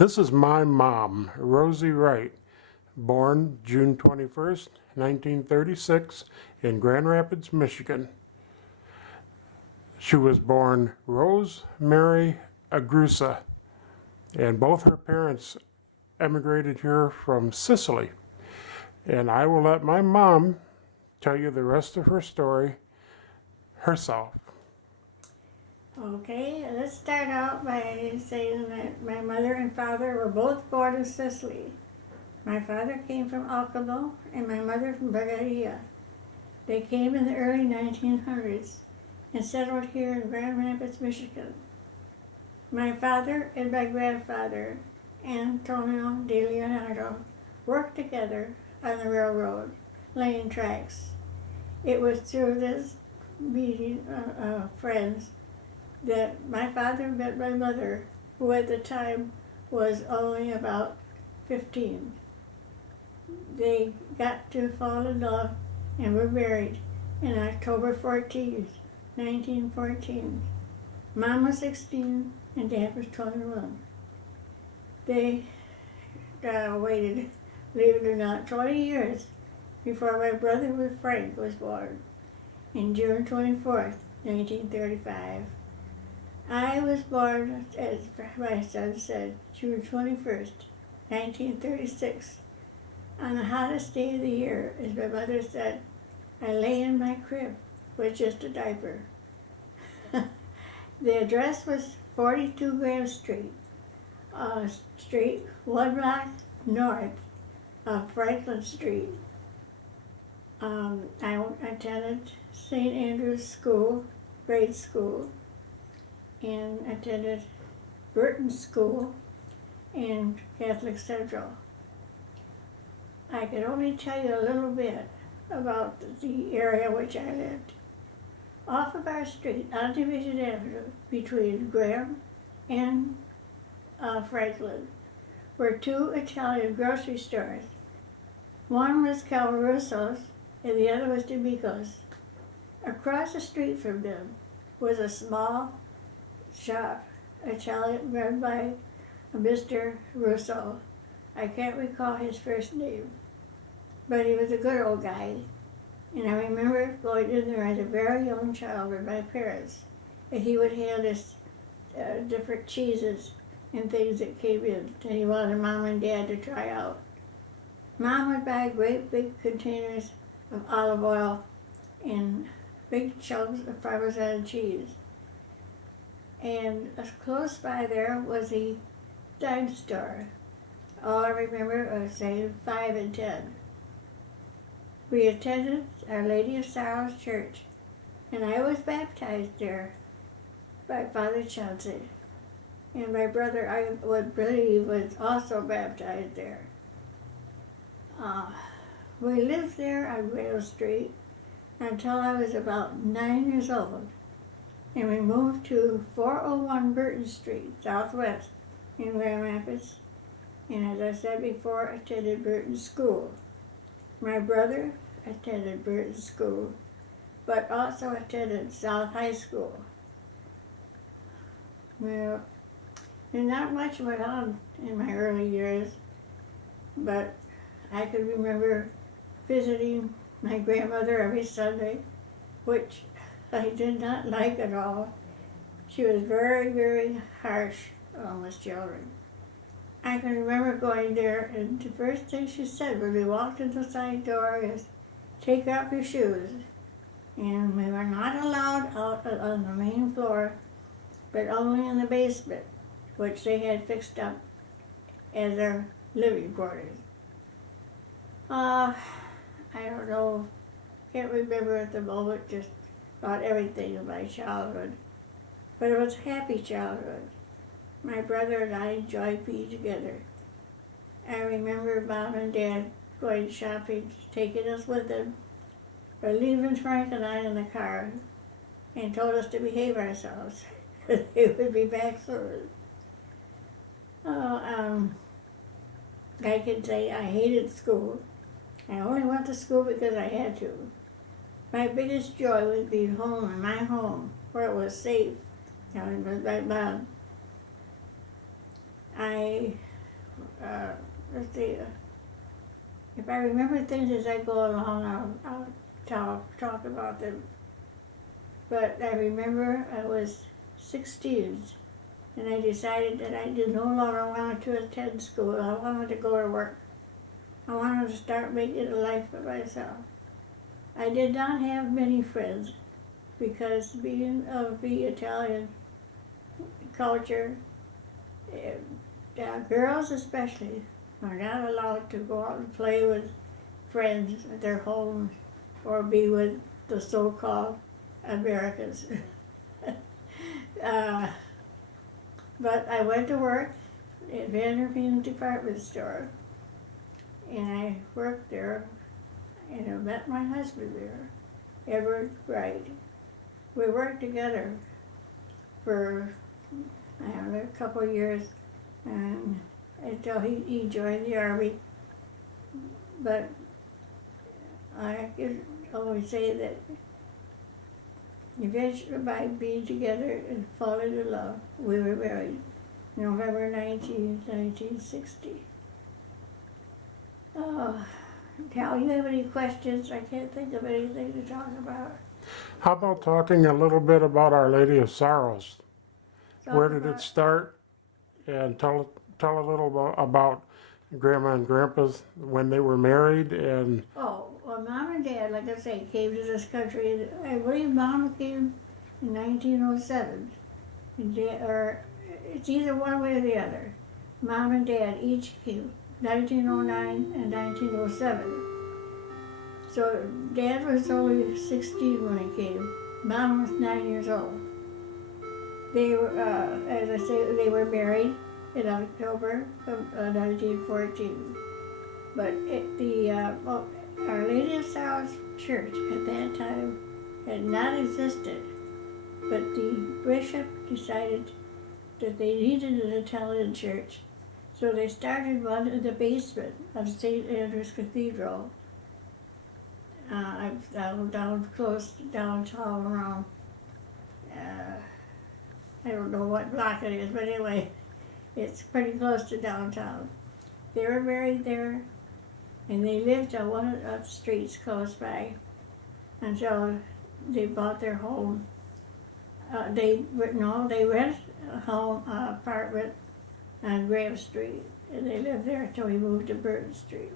This is my mom, Rosie Wright, born June 21st, 1936, in Grand Rapids, Michigan. She was born Rose Mary Agrusa, and both her parents emigrated here from Sicily. And I will let my mom tell you the rest of her story herself. Okay, let's start out by saying that my mother and father were both born in Sicily. My father came from Alcamo and my mother from Bulgaria. They came in the early 1900s and settled here in Grand Rapids, Michigan. My father and my grandfather, Antonio de Leonardo, worked together on the railroad, laying tracks. It was through this meeting of friends that my father met my mother, who at the time was only about 15. They got to fall in love and were married on October 14th, 1914. Mom was 16 and Dad was 21. They waited, believe it or not, 20 years before my brother Frank was born, on June 24th, 1935. I was born, as my son said, June 21st, 1936. On the hottest day of the year, as my mother said, I lay in my crib with just a diaper. The address was 42 Graham Street, one block north of Franklin Street. I attended St. Andrew's School, grade school, and attended Burton School and Catholic Central. I can only tell you a little bit about the area which I lived. Off of our street on Division Avenue between Graham and Franklin were two Italian grocery stores. One was Calvarusso's and the other was D'Amico's. Across the street from them was a small shop, Italian, run by Mr. Russo. I can't recall his first name, but he was a good old guy. And I remember going in there as a very young child with my parents, and he would hand us different cheeses and things that came in, and he wanted Mom and Dad to try out. Mom would buy great big containers of olive oil and big chunks of Parmesan cheese. And close by there was the dime store. All I remember was saying 5 and 10. We attended Our Lady of Sorrows Church, and I was baptized there by Father Chauncey. And my brother, I would believe, was also baptized there. We lived there on Rail Street until I was about 9 years old. And we moved to 401 Burton Street, Southwest, in Grand Rapids. And as I said before, attended Burton School. My brother attended Burton School, but also attended South High School. Well, and not much went on in my early years, but I could remember visiting my grandmother every Sunday, which I did not like at all. She was very, very harsh on us children. I can remember going there, and the first thing she said when we walked in the side door is, take off your shoes. And we were not allowed out on the main floor, but only in the basement, which they had fixed up as their living quarters. I don't know, can't remember at the moment just about everything in my childhood, but it was a happy childhood. My brother and I enjoyed being together. I remember Mom and Dad going shopping, taking us with them, or leaving Frank and I in the car, and told us to behave ourselves. They would be back soon. I can say I hated school. I only went to school because I had to. My biggest joy was being home in my home, where it was safe, and with my mom. I let's see, if I remember things as I go along, I'll talk about them. But I remember I was 16 and I decided that I did no longer want to attend school. I wanted to go to work. I wanted to start making a life for myself. I did not have many friends because being of the Italian culture, girls especially are not allowed to go out and play with friends at their homes or be with the so-called Americans. But I went to work at Vanderveen's department store, and I worked there, and I met my husband there, Wright. We worked together for, I don't know, a couple of years, until he joined the Army. But I can always say that eventually, by being together and falling in love, we were married November 1960. Cal, you have any questions? I can't think of anything to talk about. How about talking a little bit about Our Lady of Sorrows? Where did it start? And tell a little about Grandma and Grandpa's when they were married and. Oh, well, Mom and Dad, like I say, came to this country. I believe Mom came in 1907. Or it's either one way or the other. Mom and Dad each came 1909 and 1907. So Dad was only 16 when he came. Mom was 9 years old. They were, as I say, they were married in October of 1914. But Our Lady of Sorrows Church at that time had not existed. But the bishop decided that they needed an Italian church. So they started one in the basement of St. Andrew's Cathedral. I'm down close to downtown around, I don't know what block it is, but anyway, it's pretty close to downtown. They were married there, and they lived on one of the streets close by until they bought their home. They rent a home apartment on Graham Street, and they lived there until we moved to Burton Street.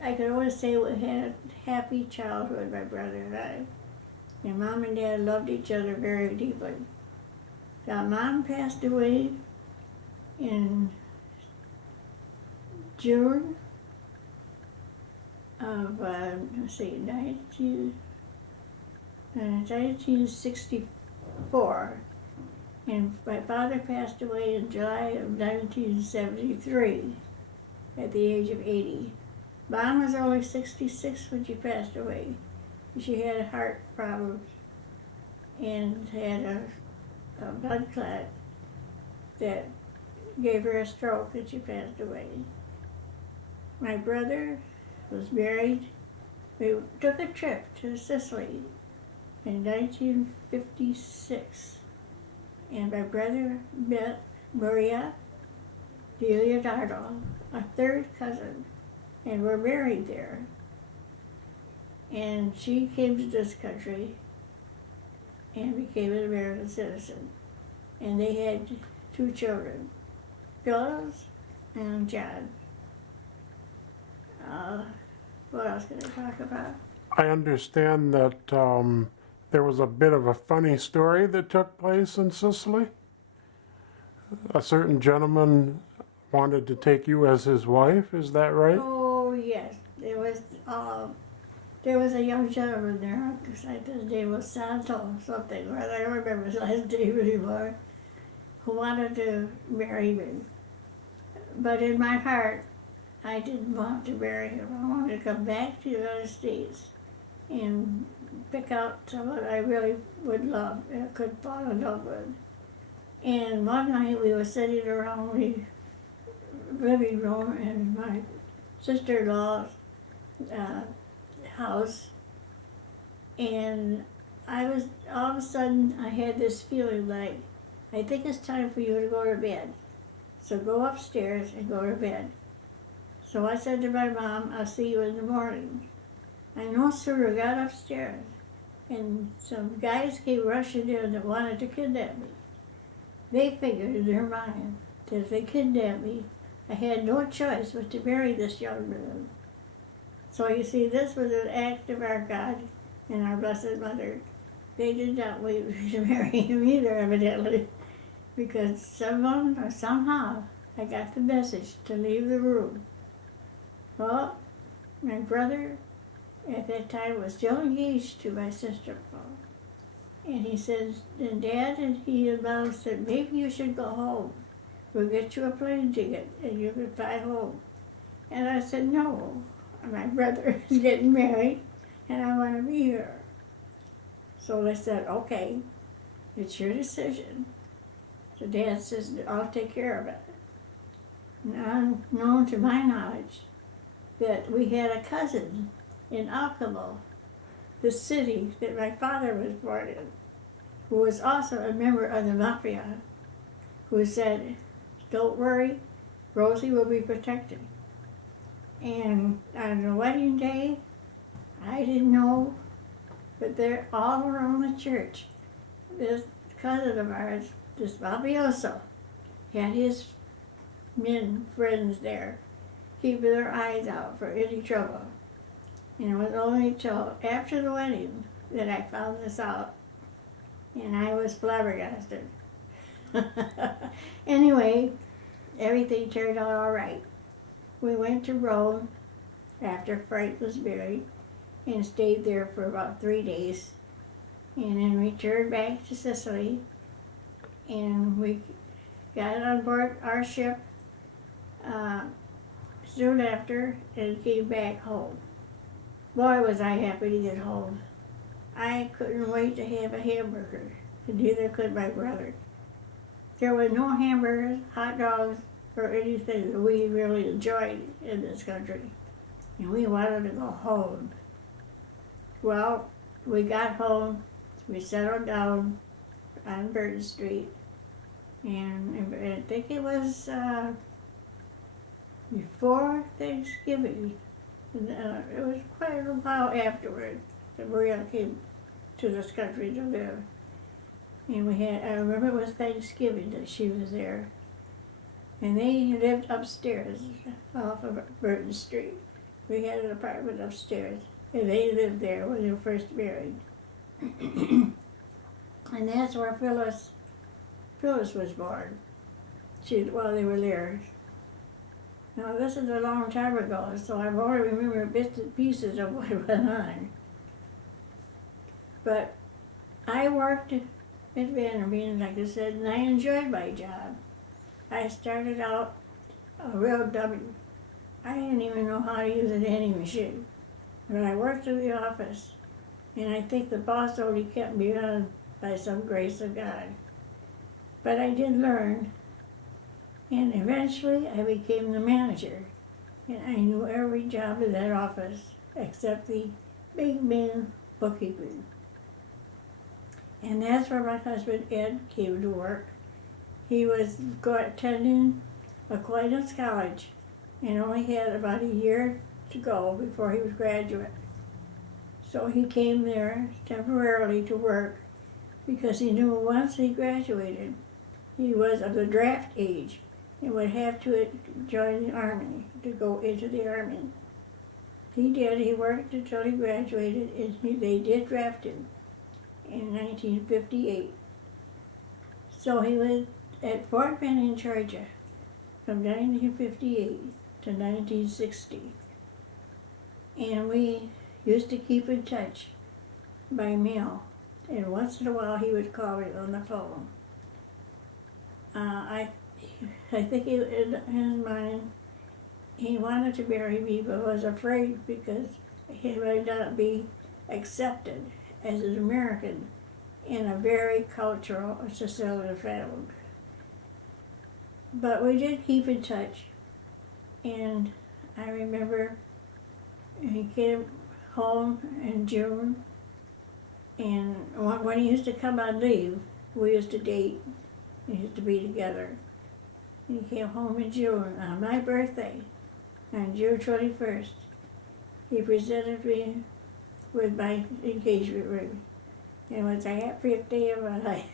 I could always say we had a happy childhood, my brother and I. And Mom and Dad loved each other very deeply. Now, Mom passed away in June of, 1964. And my father passed away in July of 1973 at the age of 80. Mom was only 66 when she passed away. She had heart problems and had a blood clot that gave her a stroke and she passed away. My brother was married. We took a trip to Sicily in 1956, and my brother met Maria de Leonardo, a third cousin, and were married there. And she came to this country and became an American citizen. And they had 2 children, Phyllis and John. What else can I talk about? I understand that there was a bit of a funny story that took place in Sicily. A certain gentleman wanted to take you as his wife, is that right? Oh, yes. There was a young gentleman there, because his name was Santo something, or I don't remember his last name anymore, who wanted to marry me. But in my heart, I didn't want to marry him. I wanted to come back to the United States and pick out someone I really would love and could fall in love with. And one night we were sitting around the living room in my sister-in-law's house, and all of a sudden I had this feeling like, I think it's time for you to go to bed. So go upstairs and go to bed. So I said to my mom, I'll see you in the morning. I no sooner got upstairs and some guys came rushing in that wanted to kidnap me. They figured in their mind that if they kidnapped me, I had no choice but to marry this young man. So you see, this was an act of our God and our Blessed Mother. They did not wait to marry him either, evidently, because someone or somehow I got the message to leave the room. Well, my brother at that time was still engaged to my sister-in-law. And he says, and Dad and he and Mom said, maybe you should go home. We'll get you a plane ticket and you can fly home. And I said, no, my brother is getting married and I want to be here. So they said, okay, it's your decision. So Dad says, I'll take care of it. Now, known to my knowledge that we had a cousin in Alcamo, the city that my father was born in, who was also a member of the mafia, who said, don't worry, Rosie will be protected. And on the wedding day, I didn't know, but they're all around the church. This cousin of ours, this mafioso, had his men friends there, keeping their eyes out for any trouble. And it was only till after the wedding that I found this out, and I was flabbergasted. Anyway, everything turned out all right. We went to Rome after Wright was married and stayed there for about 3 days, and then returned back to Sicily, and we got on board our ship soon after and came back home. Boy, was I happy to get home. I couldn't wait to have a hamburger, and neither could my brother. There were no hamburgers, hot dogs, or anything that we really enjoyed in this country, and we wanted to go home. Well, we got home, we settled down on Burton Street, and I think it was before Thanksgiving. It was quite a while afterward that Maria came to this country to live. And I remember it was Thanksgiving that she was there. And they lived upstairs off of Burton Street. We had an apartment upstairs, and they lived there when they were first married. And that's where Phyllis was born. While they were there. Now, this is a long time ago, so I've only remembered bits and pieces of what went on. But I worked at Vanderbilt, like I said, and I enjoyed my job. I started out a real dummy. I didn't even know how to use an vending machine. But I worked in the office, and I think the boss only kept me on by some grace of God. But I did learn. And eventually I became the manager, and I knew every job in that office except the big man bookkeeping. And that's where my husband Ed came to work. He was attending Aquinas College and only had about a year to go before he was graduate. So he came there temporarily to work because he knew once he graduated, he was of the draft age and would have to join the Army, to go into the Army. He did. He worked until he graduated, and they did draft him in 1958. So he was at Fort Benning, Georgia, from 1958 to 1960. And we used to keep in touch by mail, and once in a while he would call me on the phone. I think in his mind, he wanted to marry me, but was afraid because he might not be accepted as an American in a very cultural Sicilian family. But we did keep in touch, and I remember he came home in June, and when he used to come on leave, we used to date, we used to be together. He came home in June, on my birthday, on June 21st. He presented me with my engagement ring. It was the happiest day of my life.